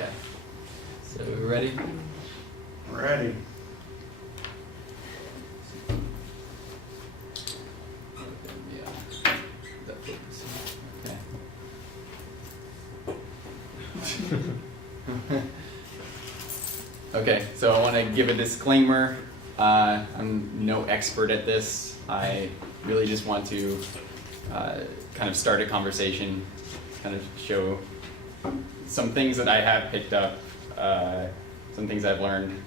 Okay. So we ready? Ready. Okay, so I want to give a disclaimer. I'm no expert at this. I really just want to kind of start a conversation, kind of show some things that I have picked up, some things I've learned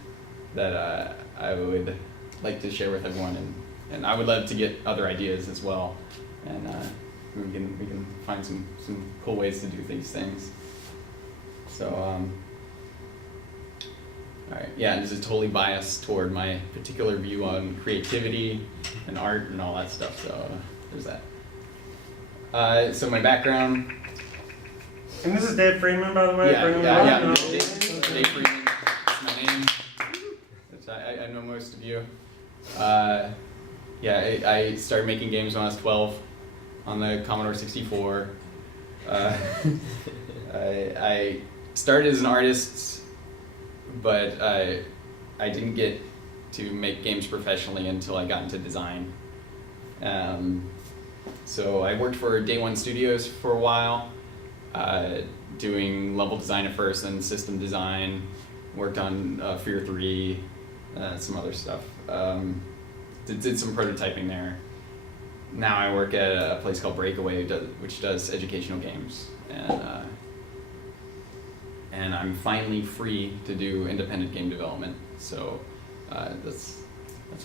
that I would like to share with everyone, and I would love to get other ideas as well, and we can find some cool ways to do these things. So, all right, yeah, this is totally biased toward my particular view on creativity and art and all that stuff, so there's that. So my background. And this is Dave Freeman, by the way. Yeah. Dave Freeman, that's my name. I know most of you. I started making games when I was 12 on the Commodore 64. I started as an artist, but I didn't get to make games professionally until I got into design. So I worked for Day One Studios for a while, doing level design at first, then system design. Worked on Fear 3, some other stuff. Did some prototyping there. Now I work at a place called Breakaway, which does educational games, and I'm finally free to do independent game development. So that's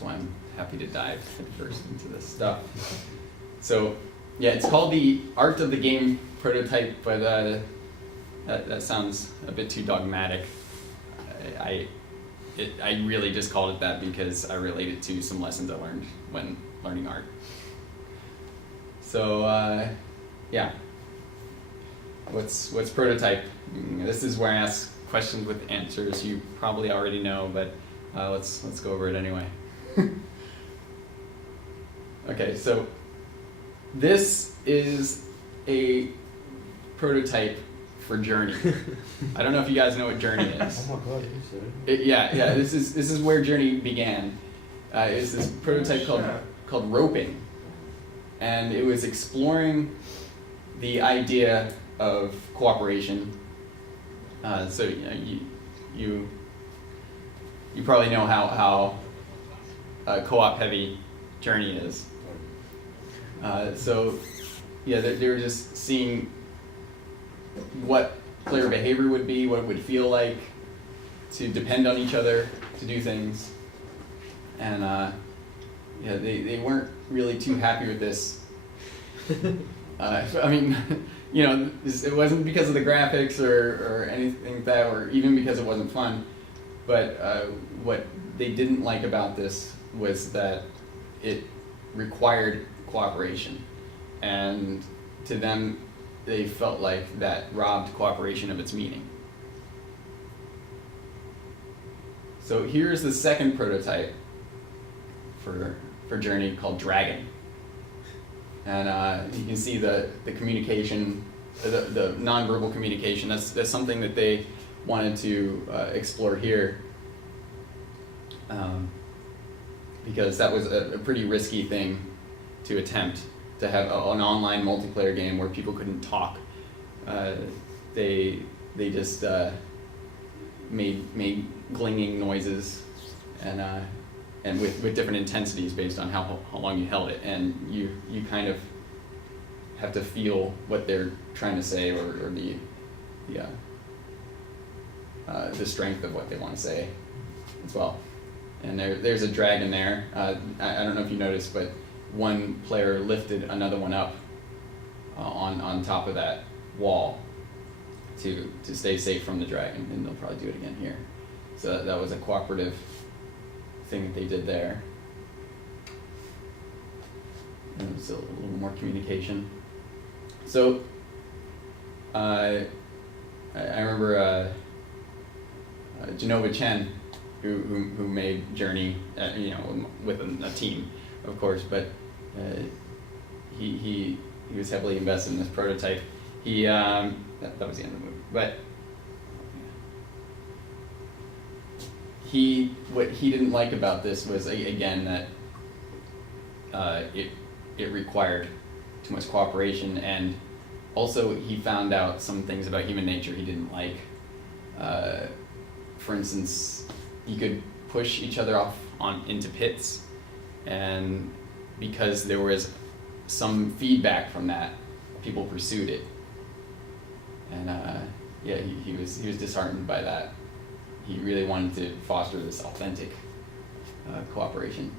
why I'm happy to dive first into this stuff. So yeah, it's called the art of the game prototype, but that sounds a bit too dogmatic. I really just called it that because I related to some lessons I learned when learning art. So yeah, what's prototype? This is where I ask questions with answers you probably already know, but let's go over it anyway. Okay, so this is a prototype for Journey. I don't know if you guys know what Journey is. Oh my god, you said it. Yeah. This is where Journey began. It's this prototype called Roping, and it was exploring the idea of cooperation. So you probably know how co-op heavy Journey is. So yeah, they were just seeing what player behavior would be, what it would feel like to depend on each other to do things, and they weren't really too happy with this. I mean, it wasn't because of the graphics or anything like that, or even because it wasn't fun, but what they didn't like about this was that it required cooperation, and to them, they felt like that robbed cooperation of its meaning. So here's the second prototype for Journey called Dragon. And you can see the communication, the nonverbal communication. That's something that they wanted to explore here, because that was a pretty risky thing to attempt, to have an online multiplayer game where people couldn't talk. They just made glinging noises, and with different intensities based on how long you held it, and you kind of have to feel what they're trying to say, or the strength of what they want to say as well. And there's a dragon there. I don't know if you noticed, but one player lifted another one up on top of that wall to stay safe from the dragon, and they'll probably do it again here. So that was a cooperative thing that they did there. And it was a little more communication. So I remember Genova Chen, who made Journey, with a team, of course, but he was heavily invested in this prototype. That was the end of the movie, but what he didn't like about this was, again, that it required too much cooperation, and also he found out some things about human nature he didn't like. For instance, you could push each other off into pits, and because there was some feedback from that, people pursued it. And yeah, he was disheartened by that. He really wanted to foster this authentic cooperation.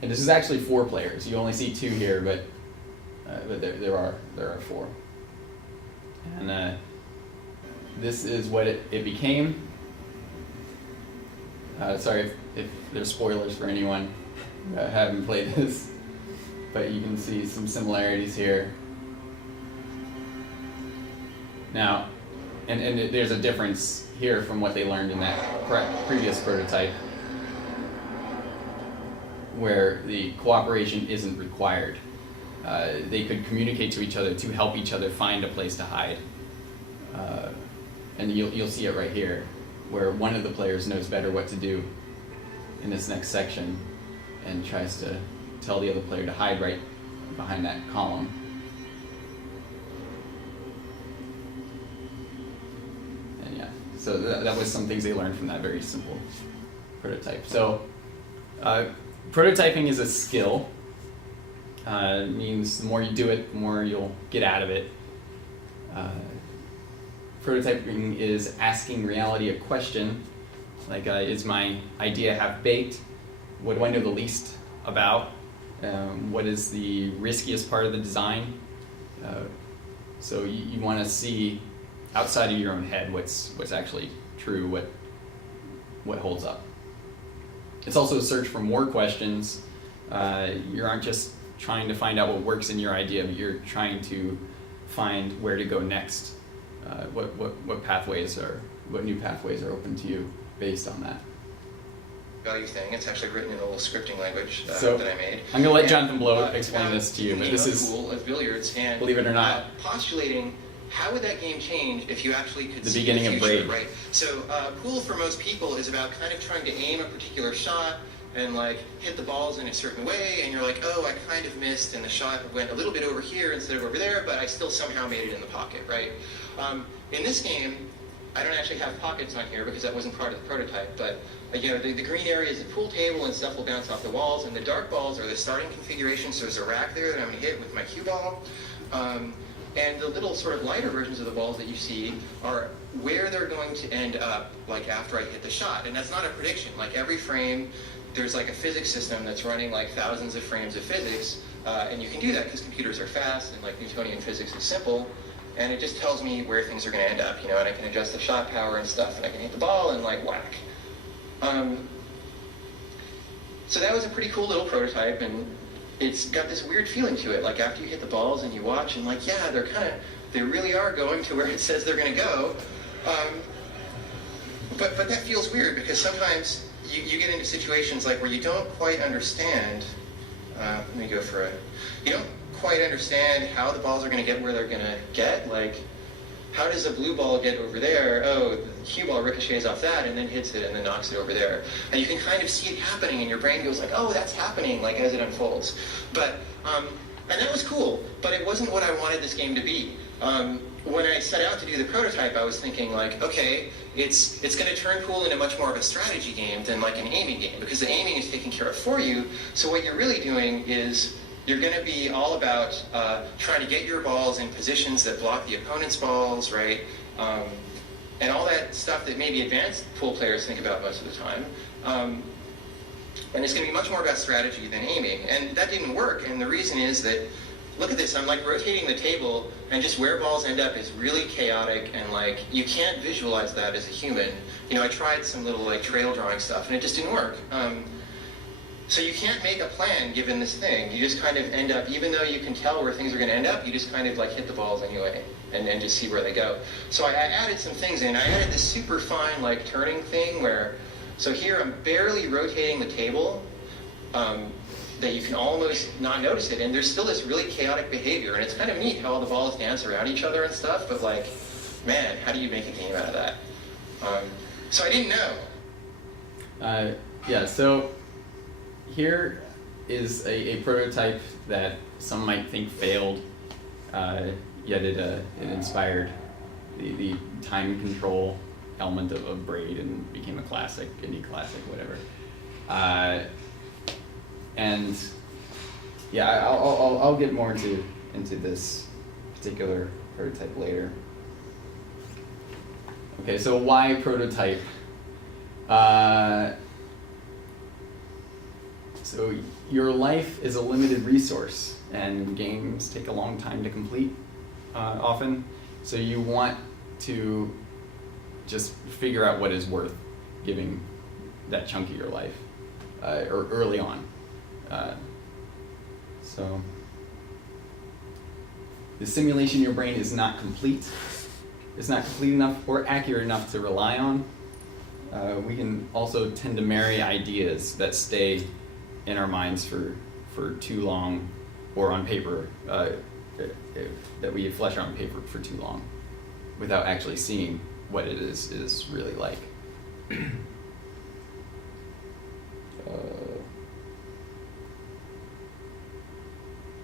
And this is actually 4 players. You only see 2 here, but there are 4. And this is what it became. Sorry if there's spoilers for anyone who haven't played this, but you can see some similarities here. Now, and there's a difference here from what they learned in that previous prototype, where the cooperation isn't required. They could communicate to each other to help each other find a place to hide. And you'll see it right here, where one of the players knows better what to do in this next section and tries to tell the other player to hide right behind that column. And yeah, so that was some things they learned from that very simple prototype. So prototyping is a skill. It means the more you do it, the more you'll get out of it. Prototyping is asking reality a question, like is my idea half-baked? What do I know the least about? What is the riskiest part of the design? So you want to see outside of your own head what's actually true, what holds up. It's also a search for more questions. You aren't just trying to find out what works in your idea, but you're trying to find where to go next. What pathways what new pathways are open to you based on that. Value thing. It's actually written in a little scripting language that I made. I'm going to let Jonathan Blow explain this to you, but this is cool of billiards, and believe it or not, postulating how would that game change if you actually could the see beginning the of future, Braid. right? So pool for most people is about kind of trying to aim a particular shot and like hit the balls in a certain way, and you're like, oh, I kind of missed, and the shot went a little bit over here instead of over there, but I still somehow made it in the pocket, right? In this game, I don't actually have pockets on here because that wasn't part of the prototype, but you know, the green area is the pool table and stuff will bounce off the walls, and the dark balls are the starting configuration, so there's a rack there that I'm going to hit with my cue ball. And the little sort of lighter versions of the balls that you see are where they're going to end up, like after I hit the shot. And that's not a prediction. Like every frame, there's like a physics system that's running like thousands of frames of physics, and you can do that because computers are fast and like Newtonian physics is simple. And it just tells me where things are going to end up, you know, and I can adjust the shot power and stuff, and I can hit the ball and like whack. So that was a pretty cool little prototype, and it's got this weird feeling to it. Like after you hit the balls and you watch, and like, yeah, they really are going to where it says they're going to go. But that feels weird because sometimes you get into situations like where you don't quite understand. Let me go for you don't quite understand how the balls are going to get where they're going to get. Like, how does a blue ball get over there? Oh, the cue ball ricochets off that and then hits it and then knocks it over there. And you can kind of see it happening, and your brain goes like, oh, that's happening, like as it unfolds. But and that was cool, but it wasn't what I wanted this game to be. When I set out to do the prototype, I was thinking like, okay, it's going to turn pool into much more of a strategy game than like an aiming game, because the aiming is taken care of for you. So what you're really doing is you're going to be all about trying to get your balls in positions that block the opponent's balls, right? And all that stuff that maybe advanced pool players think about most of the time. And it's going to be much more about strategy than aiming. And that didn't work. And the reason is that, look at this, I'm like rotating the table, and just where balls end up is really chaotic, and like you can't visualize that as a human. You know, I tried some little like trail drawing stuff, and it just didn't work. So you can't make a plan given this thing. You just kind of end up, even though you can tell where things are going to end up, you just kind of like hit the balls anyway, and then just see where they go. So I added some things in. I added this super fine like turning thing where, so here I'm barely rotating the table, that you can almost not notice it, and there's still this really chaotic behavior, and it's kind of neat how all the balls dance around each other and stuff, but like, man, how do you make a game out of that? So I didn't know. Yeah, so here is a prototype that some might think failed, yet it inspired the time control element of Braid and became a classic, indie classic, whatever. And yeah, I'll get more into this particular prototype later. Okay, so why prototype? So your life is a limited resource, and games take a long time to complete, often. So you want to just figure out what is worth giving that chunk of your life, or early on. So the simulation in your brain is not complete. It's not complete enough or accurate enough to rely on. We can also tend to marry ideas that stay in our minds for too long, or on paper, that we flesh out on paper for too long, without actually seeing what it is really like.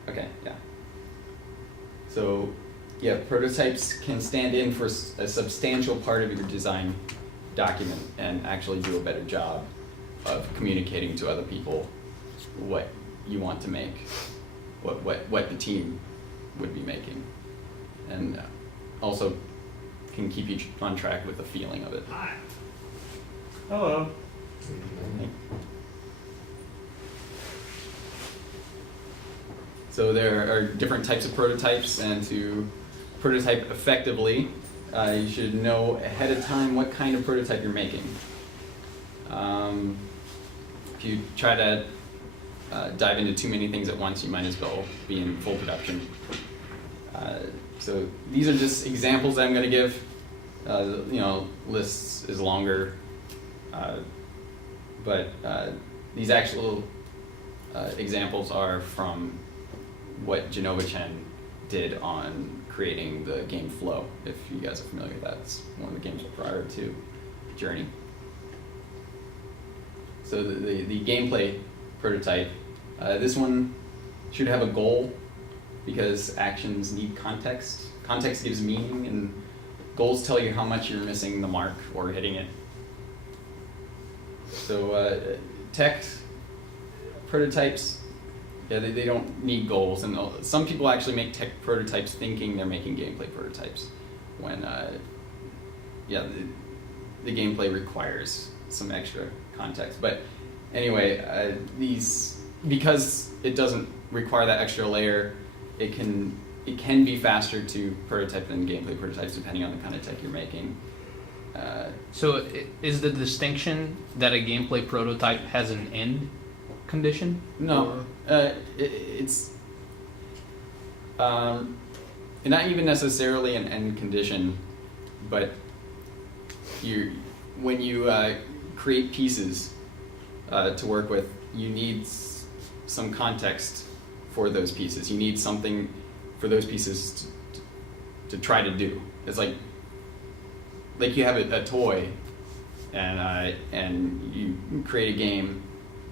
Okay, yeah. So, yeah, prototypes can stand in for a substantial part of your design document and actually do a better job of communicating to other people what you want to make, what the team would be making, and also can keep you on track with the feeling of it. Hello. So there are different types of prototypes, and to prototype effectively, you should know ahead of time what kind of prototype you're making. If you try to dive into too many things at once, you might as well be in full production. So these are just examples that I'm going to give. Lists is longer, but these actual examples are from what Genova Chen did on creating the game Flow. If you guys are familiar with that, it's one of the games prior to Journey. So the gameplay prototype, this one should have a goal, because actions need context. Context gives meaning, and goals tell you how much you're missing the mark or hitting it. So tech prototypes, yeah, they don't need goals, and some people actually make tech prototypes thinking they're making gameplay prototypes, when the gameplay requires some extra context. But anyway, because it doesn't require that extra layer, it can be faster to prototype than gameplay prototypes, depending on the kind of tech you're making. So is the distinction that a gameplay prototype has an end condition? No, it's not even necessarily an end condition, but when you create pieces to work with, you need some context for those pieces. You need something for those pieces to try to do. It's like you have a toy, and you create a game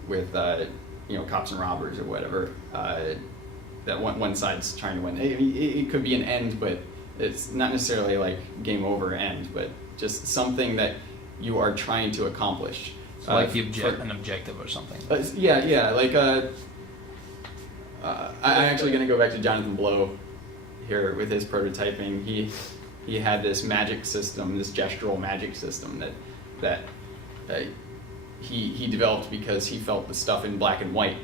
with cops and robbers or whatever. That one side's trying to win. It could be an end, but it's not necessarily like game over end, but just something that you are trying to accomplish. So like an objective or something. Yeah. Like I'm actually going to go back to Jonathan Blow here with his prototyping. He had this magic system, this gestural magic system that he developed because he felt the stuff in black and white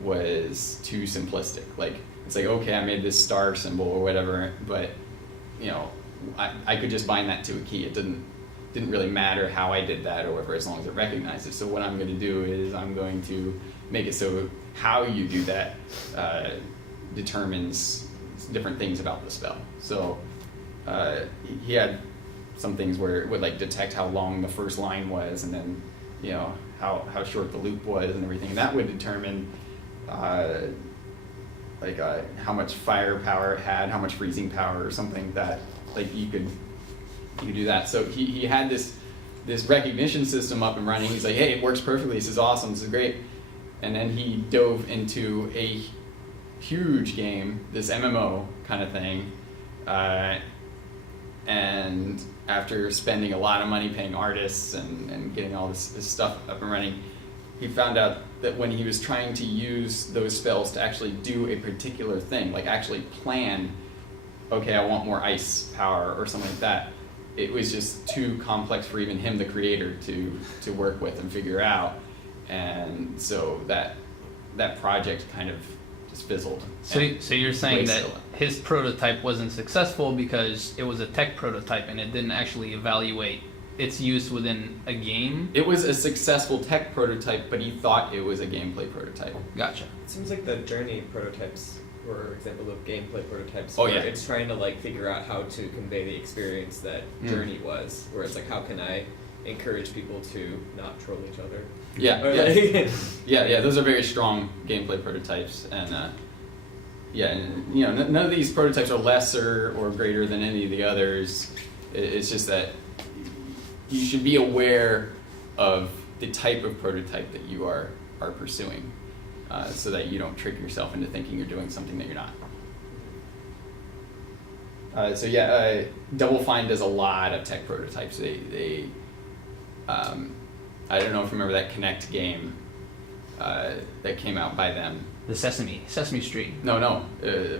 was too simplistic. Like, it's like, okay, I made this star symbol or whatever, but I could just bind that to a key. It didn't really matter how I did that or whatever, as long as it recognized it. So what I'm going to do is I'm going to make it so how you do that determines different things about the spell. So he had some things where it would like detect how long the first line was, and then how short the loop was and everything. And that would determine how much firepower it had, how much freezing power or something that you could do that. So he had this this recognition system up and running. He's like, hey, it works perfectly. This is awesome. This is great. And then he dove into a huge game, this MMO kind of thing. And after spending a lot of money paying artists and getting all this stuff up and running, he found out that when he was trying to use those spells to actually do a particular thing, like actually plan, okay, I want more ice power or something like that, it was just too complex for even him, the creator, to work with and figure out. And so that project kind of just fizzled. So you're saying that Wasted. his prototype wasn't successful because it was a tech prototype and it didn't actually evaluate its use within a game? It was a successful tech prototype, but he thought it was a gameplay prototype. Gotcha. It seems like the Journey prototypes were an example of gameplay prototypes. Oh, where yeah. It's trying to like figure out how to convey the experience that Journey was, where it's like, how can I encourage people to not troll each other? Yeah, Or, yeah. like, Yeah, those are very strong gameplay prototypes, and and you know, none of these prototypes are lesser or greater than any of the others. It's just that you should be aware of the type of prototype that you are pursuing, so that you don't trick yourself into thinking you're doing something that you're not. Double Fine does a lot of tech prototypes. They I don't know if you remember that Connect game that came out by them. The Sesame Street. No.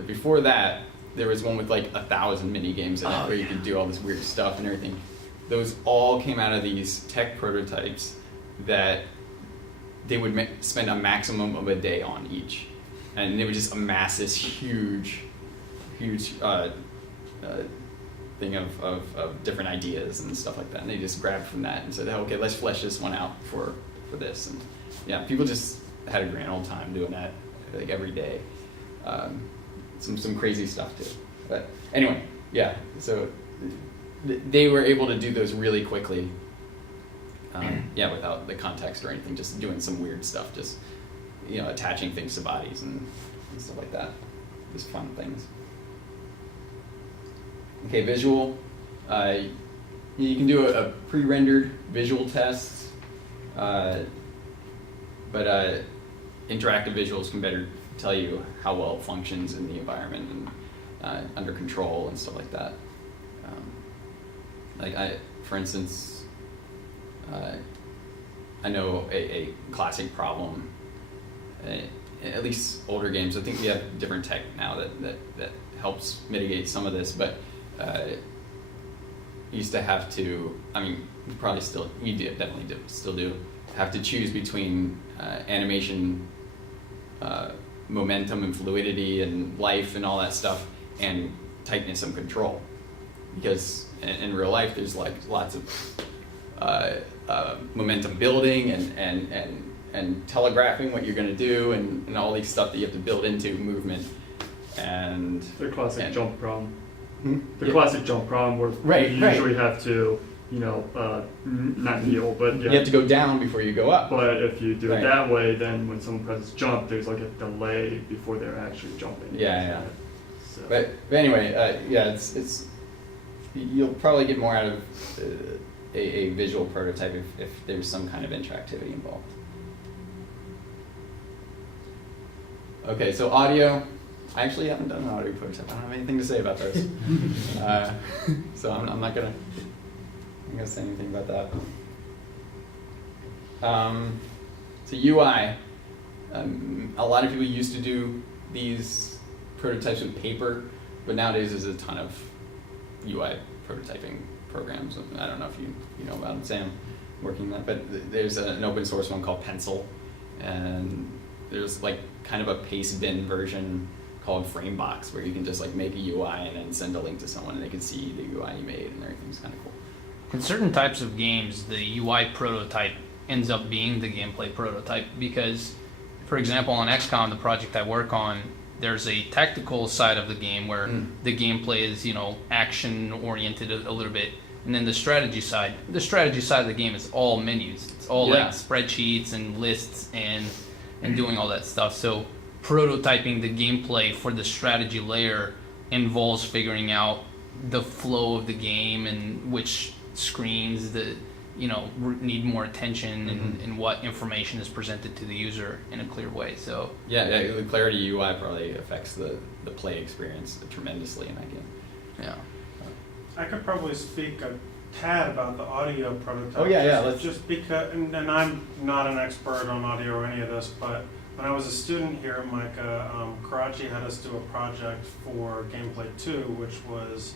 Before that, there was one with like 1,000 mini games in it Oh, where you could do all this weird stuff and everything. Those all came out of these tech prototypes that they would spend a maximum of a day on each, and they would just amass this huge thing of different ideas and stuff like that. And they just grabbed from that and said, oh, okay, let's flesh this one out for this. And yeah, people just had a grand old time doing that, like every day. Some crazy stuff too. But anyway, yeah, so they were able to do those really quickly. Without the context or anything, just doing some weird stuff, just, you know, attaching things to bodies and stuff like that. Just fun things. Okay, visual. You can do a pre-rendered visual test, but interactive visuals can better tell you how well it functions in the environment and under control and stuff like that. For instance, I know a classic problem. At least older games, I think we have different tech now that helps mitigate some of this, but used to have to, I mean, definitely still do, have to choose between animation, momentum and fluidity and life and all that stuff, and tightness and control. Because in real life, there's like lots of momentum building and telegraphing what you're going to do and all these stuff that you have to build into movement. And The classic jump problem. The Yeah. classic jump problem where Right, you usually have to, not kneel, but you have to go down before you go up. But if you do Right. it that way, then when someone presses jump, there's like a delay before they're actually jumping. Yeah. So, But anyway, it's you'll probably get more out of a visual prototype if there's some kind of interactivity involved. Okay, so audio. I actually haven't done an audio prototype. I don't have anything to say about those. So I'm not gonna say anything about that. So UI. A lot of people used to do these prototypes with paper, but nowadays there's a ton of UI prototyping programs. I don't know if you know about them, Sam, working on that, but there's an open source one called Pencil, and there's like kind of a paste bin version called Framebox where you can just like make a UI and then send a link to someone and they can see the UI you made, and everything's kind of cool. In certain types of games, the UI prototype ends up being the gameplay prototype because, for example, on XCOM, the project I work on, there's a tactical side of the game where the gameplay is, action oriented a little bit, and then the strategy side of the game is all menus. It's all like spreadsheets and lists and doing all that stuff. So prototyping the gameplay for the strategy layer involves figuring out the flow of the game and which screens need more attention and what information is presented to the user in a clear way. So yeah, the clarity UI probably affects the play experience tremendously in that game. yeah. I could probably speak a tad about the audio prototype. Oh, yeah, let's- Just because, and I'm not an expert on audio or any of this, but when I was a student here at Micah, Karachi had us do a project for Gameplay 2, which was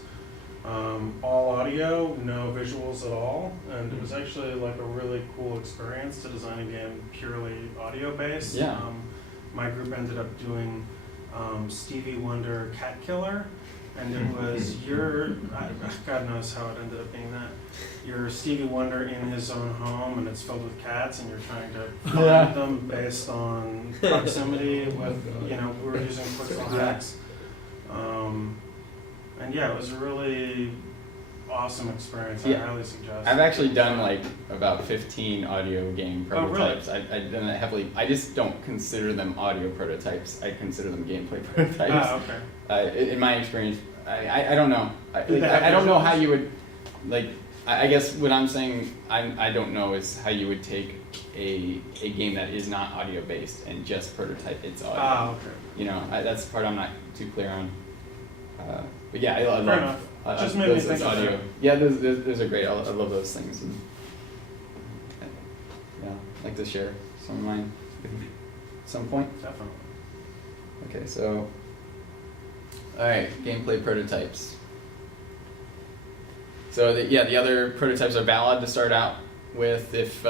all audio, no visuals at all, and it was actually like a really cool experience to design a game purely audio based. Yeah. My group ended up doing Stevie Wonder Cat Killer, and it was God knows how it ended up being that. You're Stevie Wonder in his own home, and it's filled with cats, and you're trying to find them based on proximity with, we were using pixel hacks. And yeah, it was a really awesome experience. I highly suggest. I've actually done like about 15 audio game Oh, really? prototypes. I've done that heavily. I just don't consider them audio prototypes. I consider them gameplay prototypes. Okay. In my experience, I don't know. Do they have I don't know visuals? how you would, like, I guess what I'm saying, I don't know is how you would take a game that is not audio based and just prototype its audio. Okay. That's the part I'm not too clear on. But yeah, I love Fair enough. Just made me those think of audio. that. Yeah, those are great. I love those things. And, yeah, I'd like to share some of mine at some point. Definitely. Okay, so, all right, gameplay prototypes. So the other prototypes are valid to start out with if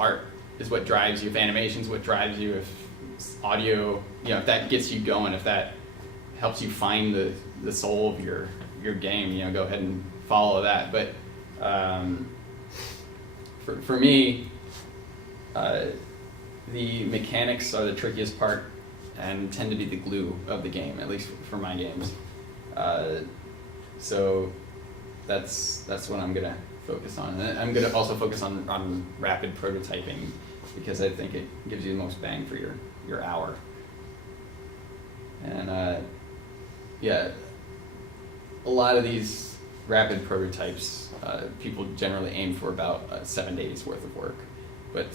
art is what drives you, if animation is what drives you, if audio, if that gets you going, if that helps you find the soul of your game, go ahead and follow that. But for me, the mechanics are the trickiest part and tend to be the glue of the game, at least for my games. So that's what I'm gonna focus on. And I'm gonna also focus on rapid prototyping because I think it gives you the most bang for your hour. And yeah, a lot of these rapid prototypes, people generally aim for about 7 days worth of work, but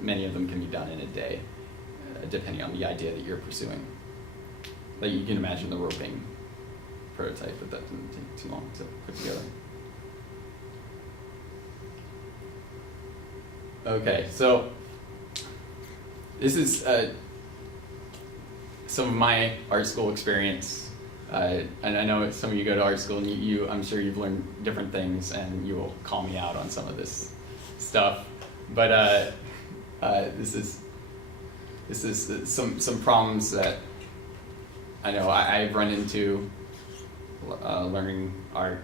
many of them can be done in a day, depending on the idea that you're pursuing. Like you can imagine the roping prototype, but that doesn't take too long to put together. Okay, so this is some of my art school experience. And I know some of you go to art school, and I'm sure you've learned different things, and you will call me out on some of this stuff. But this is some problems that I know I've run into learning art,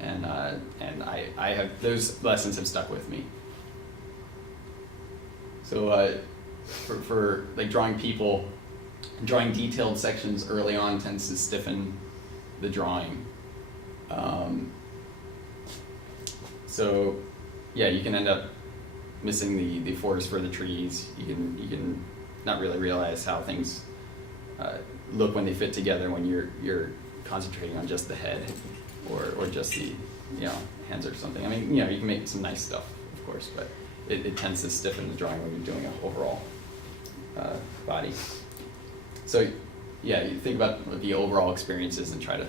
and I have those lessons have stuck with me. So for like drawing people. Drawing detailed sections early on tends to stiffen the drawing. So yeah, you can end up missing the forest for the trees. You can not really realize how things look when they fit together when you're concentrating on just the head or just the hands or something. I mean, you can make some nice stuff, of course, but it tends to stiffen the drawing when you're doing an overall body. So, yeah, you think about what the overall experience is and try to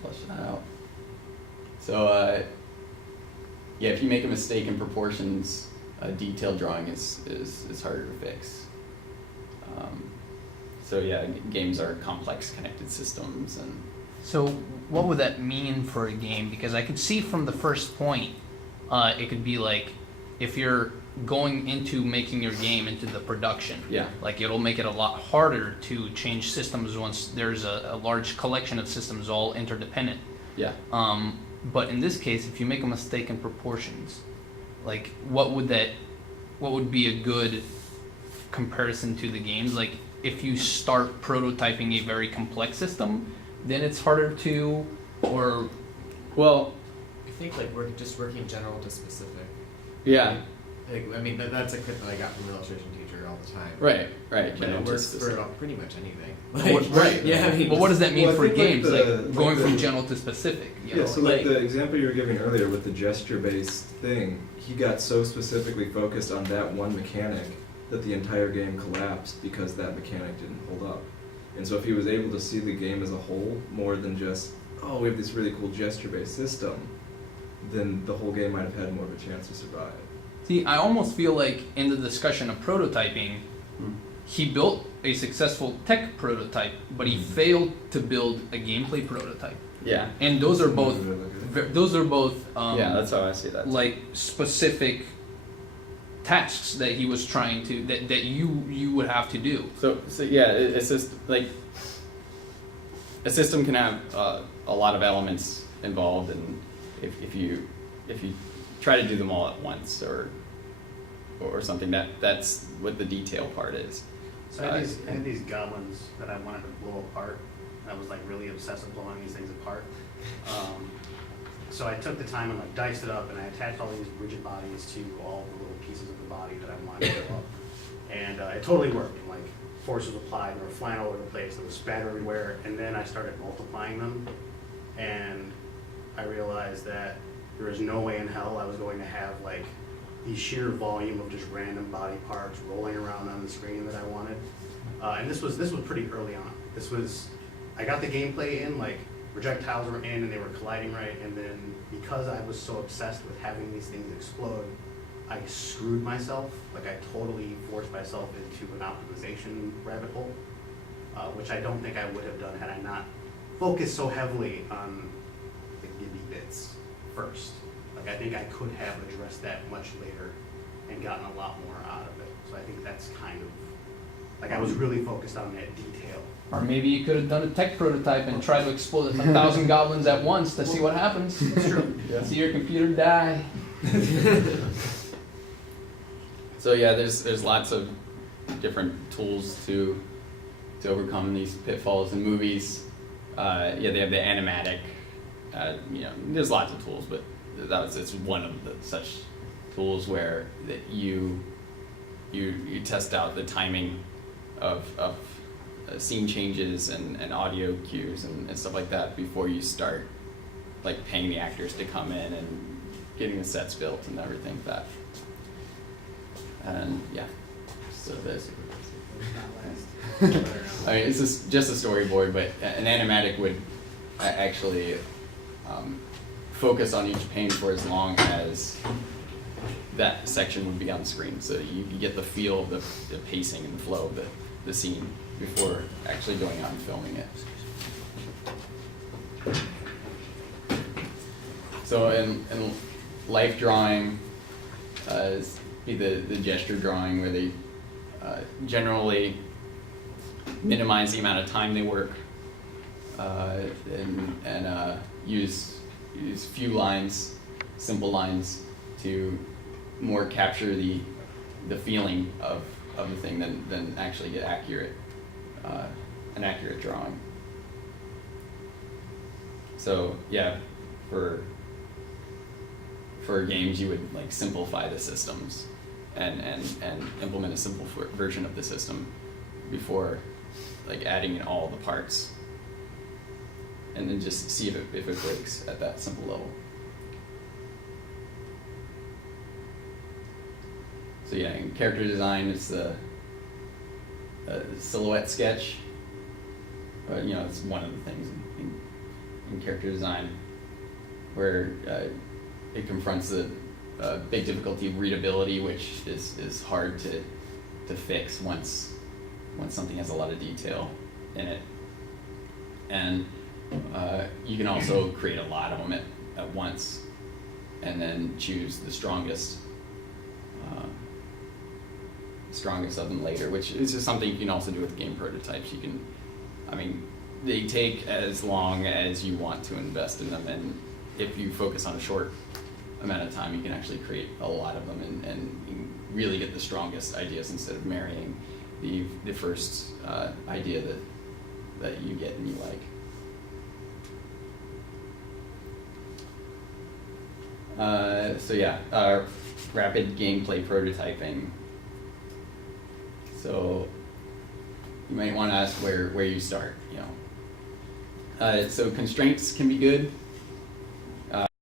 flesh that out. So, yeah, if you make a mistake in proportions, detailed drawing is harder to fix. So, yeah, games are complex connected systems. And So what would that mean for a game? Because I could see from the first point, it could be like if you're going into making your game into the production. Yeah. Like it'll make it a lot harder to change systems once there's a large collection of systems all interdependent. yeah. But in this case, if you make a mistake in proportions, like what would be a good comparison to the games? Like if you start prototyping a very complex system, then it's harder to, Well, I think like we're just working general to specific. yeah. Like, I mean, that's a clip that I got from an illustration teacher all the time. Right. But General it works just- for pretty much anything. Right. Yeah. I mean, But what does that mean Well, I for think, like, games? the- Like going like from the- general to specific. You Yeah, know? so like the example you were giving earlier with the gesture-based thing, he got so specifically focused on that one mechanic that the entire game collapsed because that mechanic didn't hold up. And so if he was able to see the game as a whole, more than just, oh, we have this really cool gesture-based system, then the whole game might have had more of a chance to survive. See, I almost feel like in the discussion of prototyping, he built a successful tech prototype, but he failed to build a gameplay prototype. Yeah. And those are both, Yeah, that's how I see that. like specific tasks that he was trying to that you would have to do. So yeah, it's just like a system can have a lot of elements involved, and if you try to do them all at once or something, that's what the detail part is. So I had these goblins that I wanted to blow apart. I was like really obsessed with blowing these things apart. So I took the time and like diced it up, and I attached all these rigid bodies to all the little pieces of the body that I wanted to blow up. And it totally worked. And, like force was applied, they were flying all over the place, there was spatter everywhere, and then I started multiplying them, and I realized that there was no way in hell I was going to have like the sheer volume of just random body parts rolling around on the screen that I wanted. And this was pretty early on. I got the gameplay in, like projectiles were in and they were colliding right, and then because I was so obsessed with having these things explode, I screwed myself. Like I totally forced myself into an optimization rabbit hole, which I don't think I would have done had I not focused so heavily on the Gibby bits first. Like I think I could have addressed that much later and gotten a lot more out of it. So I think that's kind of, like I was really focused on that detail. Or maybe you could have done a tech prototype and tried to explode 1,000 goblins at once to see what happens. That's true. See your computer die. So yeah, there's lots of different tools to overcome these pitfalls in movies. Yeah, they have the animatic. There's lots of tools, but it's one of the such tools where that you test out the timing of scene changes and audio cues and stuff like that before you start like paying the actors to come in and getting the sets built and everything like that. And yeah, so that's. I mean, it's just a storyboard, but an animatic would actually focus on each pane for as long as that section would be on the screen, so you get the feel of the pacing and the flow of the scene before actually going out and filming it. So in life drawing, be the gesture drawing where they generally minimize the amount of time they work and use few lines, simple lines, to more capture the feeling of the thing than actually get an accurate drawing. So yeah, for games you would like simplify the systems and implement a simple version of the system before like adding in all the parts, and then just see if it breaks at that simple level. So yeah, in character design, it's the silhouette sketch. But it's one of the things in character design where it confronts the big difficulty of readability, which is hard to fix once something has a lot of detail in it. And you can also create a lot of them at once, and then choose the strongest of them later, which is just something you can also do with game prototypes. They take as long as you want to invest in them, and if you focus on a short amount of time, you can actually create a lot of them and really get the strongest ideas instead of marrying the first idea that you get and you like. So yeah, rapid gameplay prototyping. So you might want to ask where you start. So constraints can be good.